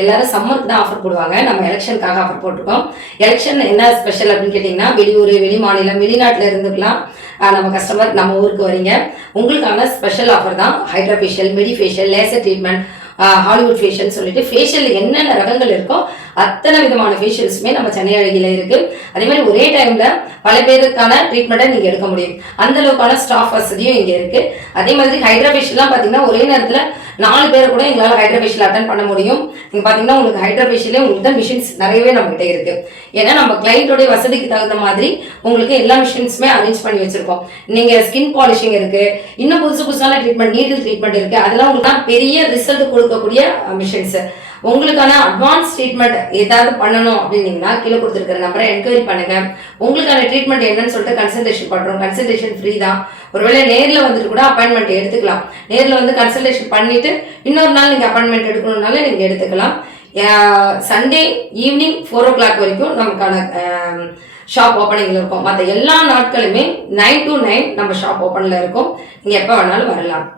எல்லாரும் சம்மருக்கு தான் ஆஃபர் போடுவாங்க. நம்ம எலெக்ஷனுக்காக ஆஃபர் போட்டிருக்கோம். எலெக்ஷன் என்ன ஸ்பெஷல் அப்படின்னு கேட்டிங்கன்னா, வெளியூர், வெளி மாநிலம், வெளிநாட்டில் இருந்துக்கலாம் நம்ம கஸ்டமர் நம்ம ஊருக்கு வரீங்க. உங்களுக்கான ஸ்பெஷல் ஆஃபர் தான் hydra facial, medi facial, laser treatment, Hollywood facial சொல்லிட்டு ஃபேஷியல் என்னென்ன ரகங்கள் இருக்கோ அத்தனை விதமான ஃபேஷியல்ஸுமே நம்ம சென்னை அழகில இருக்கு. அதே மாதிரி ஒரே டைம்ல பல பேருக்கான ட்ரீட்மெண்ட்டை நீங்க எடுக்க முடியும். அந்த அளவுக்கான ஸ்டாஃப் வசதியும் இங்க இருக்கு. அதே மாதிரி ஹைட்ரா ஃபேஷியல்லாம் பாத்தீங்கன்னா ஒரே நேரத்துல 4 பேரை கூட எங்களால் ஹைட்ரா ஃபேஷியல் அட்டன் பண்ண முடியும். நீங்க பாத்தீங்கன்னா உங்களுக்கு ஹைட்ரா ஃபேஷியலே உங்களுக்கு மிஷின்ஸ் நிறையவே நம்ம கிட்ட இருக்கு. ஏன்னா நம்ம கிளைண்டோடைய வசதிக்கு தகுந்த மாதிரி உங்களுக்கு எல்லா மிஷின்ஸுமே அரேஞ்ச் பண்ணி வச்சிருக்கோம். நீங்க ஸ்கின் பாலிஷிங் இருக்கு, இன்னும் புதுசான ட்ரீட்மெண்ட், நீடில் ட்ரீட்மெண்ட் இருக்கு. அதெல்லாம் உங்களுக்கு பெரிய ரிசல்ட் கொடுக்கக்கூடிய மிஷின்ஸ். உங்களுக்கான அட்வான்ஸ் ட்ரீட்மெண்ட் ஏதாவது பண்ணணும் அப்படின்னீங்கன்னா கீழே கொடுத்துருக்கிற நம்பரை என்கொயரி பண்ணுங்க. உங்களுக்கான ட்ரீட்மெண்ட் என்னன்னு சொல்லிட்டு கன்சல்டேஷன் பண்றோம். கன்சல்டேஷன் ஃப்ரீ தான். ஒருவேளை நேரில் வந்துட்டு கூட அப்பாயின்மெண்ட் எடுத்துக்கலாம். நேரில் வந்து கன்சல்டேஷன் பண்ணிட்டு இன்னொரு நாள் நீங்க அப்பாயின்மெண்ட் எடுக்கணும்னாலும் நீங்க எடுத்துக்கலாம். சண்டே ஈவினிங் 4 o'clock வரைக்கும் நமக்கான ஷாப் ஓப்பனிங்ல இருக்கும். மற்ற எல்லா நாட்களுமே 9 to 9 நம்ம ஷாப் ஓப்பன்ல இருக்கும். நீங்க எப்போ வேணாலும் வரலாம்.